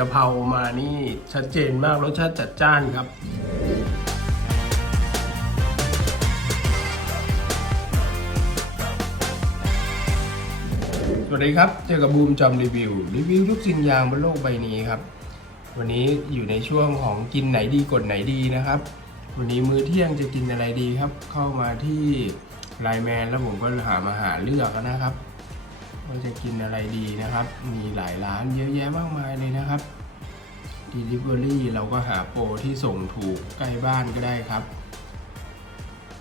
กะเพรามานี่ชัดเจนมากรสชาติจัดจ้านครับสวัสดีครับ เจอกับบูมจอมรีวิว รีวิวทุกสิ่งอย่างบนโลกใบนี้ครับ วันนี้อยู่ในช่วงของกินไหนดีกดไหนดีนะครับ วันนี้มื้อเที่ยงจะกินอะไรดีครับ เข้ามาที่ไลน์แมนแล้วผมก็หามาหาเลือกนะครับ ว่าจะกินอะไรดีนะครับ มีหลายร้านเยอะแยะมากมายเลยนะครับ Delivery เราก็หาโปรที่ส่งถูกใกล้บ้านก็ได้ครับ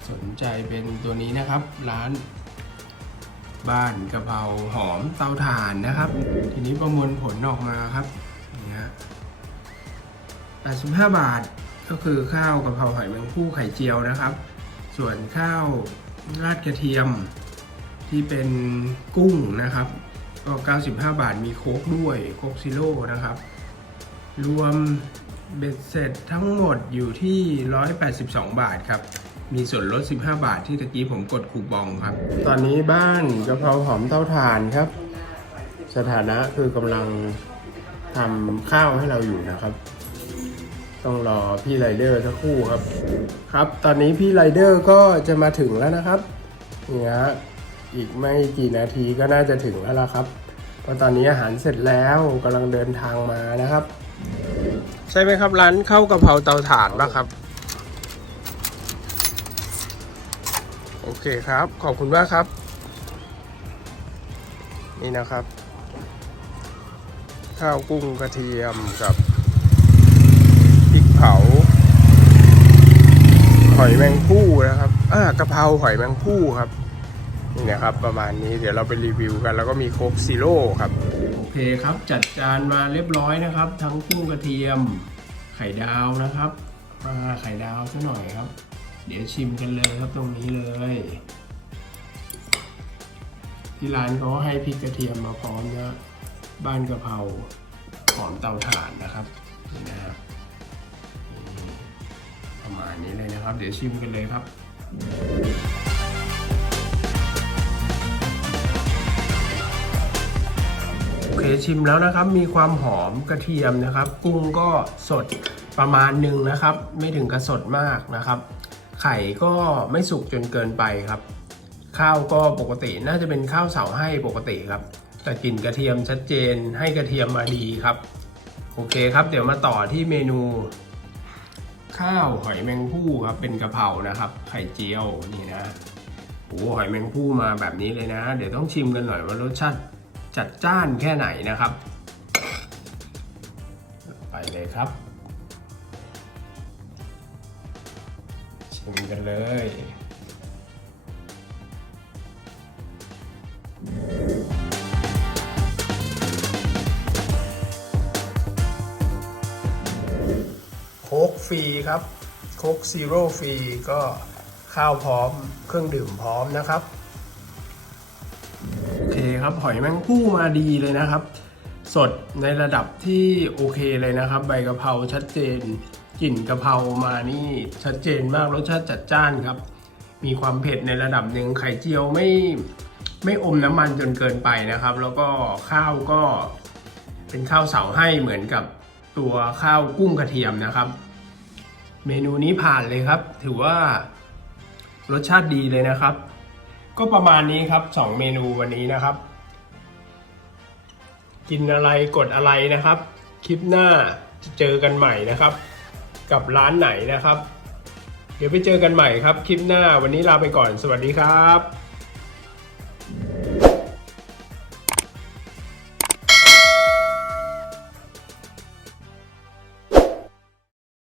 สนใจเป็นตัวนี้นะครับ ร้าน บ้านกะเพราหอมเตาถ่านนะครับ ทีนี้ประมวลผลออกมาครับนี่ฮะ85 บาทก็คือข้าวกะเพราหอยแมงผู้ไข่เจียวนะครับ ส่วนข้าวราดกระเทียม ที่เป็นกุ้งนะครับก็95 บาทมีโค้กด้วยโค้กซิโร่นะครับ รวมเบ็ดเสร็จทั้งหมดอยู่ที่ 182 บาทครับ มีส่วนลด 15 บาทที่ตะกี้ผมกดคูปองครับ ตอนนี้บ้านกะเพราหอมเต้าถ่านครับ สถานะคือกำลังทำข้าวให้เราอยู่นะครับ ต้องรอพี่ไรเดอร์สักครู่ครับ ครับ ตอนนี้พี่ไรเดอร์ก็จะมาถึงแล้วนะครับเนี่ยฮะ อีกไม่กี่นาทีก็น่าจะถึงแล้วล่ะครับ เพราะตอนนี้อาหารเสร็จแล้วกำลังเดินทางมานะครับ ใช่ไหมครับร้านข้าวกะเพราเตาถ่านป่ะครับ โอเคครับ ขอบคุณมากครับ นี่นะครับ ข้าวกุ้งกระเทียมกับพริกเผาหอยแมงผู้นะครับ อ่ากะเพราหอยแมงผู้ครับ นี่นะครับประมาณนี้เดี๋ยวเราไปรีวิวกัน แล้วก็มีโค้กซีโร่ครับโอเคครับ จัดจานมาเรียบร้อยนะครับ ทั้งกุ้งกระเทียมไข่ดาวนะครับปลาไข่ดาวซะหน่อยครับ เดี๋ยวชิมกันเลยครับตรงนี้เลย ที่ร้านเขาให้พริกกระเทียมมาพร้อมนะบ้านกะเพราหอมเตาถ่านนะครับนี่นะครับประมาณนี้เลยนะครับ เดี๋ยวชิมกันเลยครับ เคชิมแล้วนะครับ มีความหอมกระเทียมนะครับ กุ้งก็สดประมาณหนึ่งนะครับ ไม่ถึงกระสดมากนะครับ ไข่ก็ไม่สุกจนเกินไปครับ ข้าวก็ปกติน่าจะเป็นข้าวเสาให้ปกติครับ แต่กลิ่นกระเทียมชัดเจนให้กระเทียมมาดีครับ โอเคครับ เดี๋ยวมาต่อที่เมนู ข้าวหอยแมงผู้ครับ เป็นกะเพรานะครับ ไข่เจียวนี่นะโอ้หอยแมงผู้มาแบบนี้เลยนะ เดี๋ยวต้องชิมกันหน่อยว่ารสชาติ จัดจ้านแค่ไหนนะครับ ไปเลยครับ ชิมกันเลยโค้กฟรีครับโค้กซีโร่ฟรีก็ข้าวพร้อมเครื่องดื่มพร้อมนะครับ ครับหอยแมงผู้มาดีเลยนะครับ สดในระดับที่โอเคเลยนะครับ ใบกะเพราชัดเจนกลิ่นกะเพรามานี่ชัดเจนมากรสชาติจัดจ้านครับ มีความเผ็ดในระดับหนึ่งไข่เจียวไม่ไม่อมน้ำมันจนเกินไปนะครับ แล้วก็ข้าวก็เป็นข้าวเสาให้เหมือนกับตัวข้าวกุ้งกระเทียมนะครับ เมนูนี้ผ่านเลยครับ ถือว่ารสชาติดีเลยนะครับ ก็ประมาณนี้ครับ 2 เมนูวันนี้นะครับ กินอะไรกดอะไรนะครับ คลิปหน้าจะเจอกันใหม่นะครับ กับร้านไหนนะครับ เดี๋ยวไปเจอกันใหม่ครับ คลิปหน้าวันนี้ลาไปก่อนสวัสดีครับ